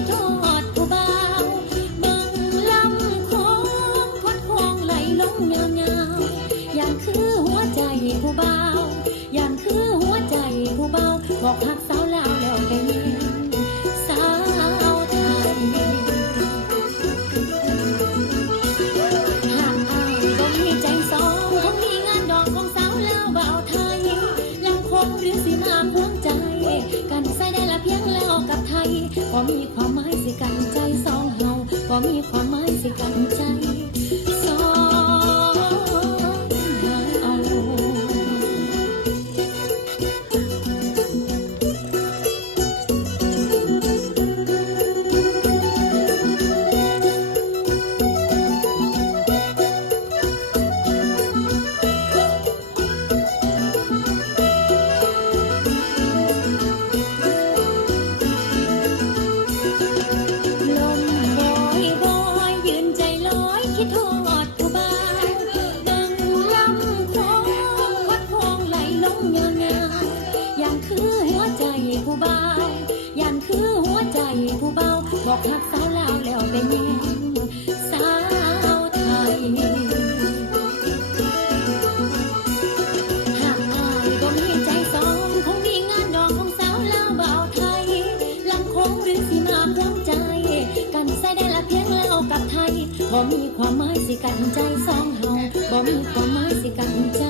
คิดทอดผู้บ่าวเบิ่งลำโค้งพดโค้งไหลลงยาวๆอย่างคือหัวใจผู้บ่าวอย่างคือหัวใจผู้บ่าวบอกหักสาวลาวแล้วไปเย็นสาวไทยหากอายบ่มีใจสองคงมีงานดอกของสาวลาวบ่าวไทยลำโค้งหรือสิมาพวงใจกันใส่ได้ละเพียงแล้วกับไทยก็มีความหมายสิกันใจสองเฮาก็มีความหมายสิกันใจสองเฮา ลมบอยบอยยืนใจลอยคิดทอดผู้บ่าวเบิ่งลำโค้งวัดโค้งไหลลงยาวๆอย่างคือหัวใจผู้บ่าวอย่างคือหัวใจผู้บ่าวบอกหักสาวลาวแล้วเป็นแยังสาวไทยหากอายบ่มีใจสองคงมีงานดอกของสาวลาวบ่าวไทยลำโค้งหรือสิมาพวงใจกันใส่ได้ละเพียงแล้วกับไทยบ่มีความหมายสิกันใจสองเฮาบ่มีความหมายสิกันใจ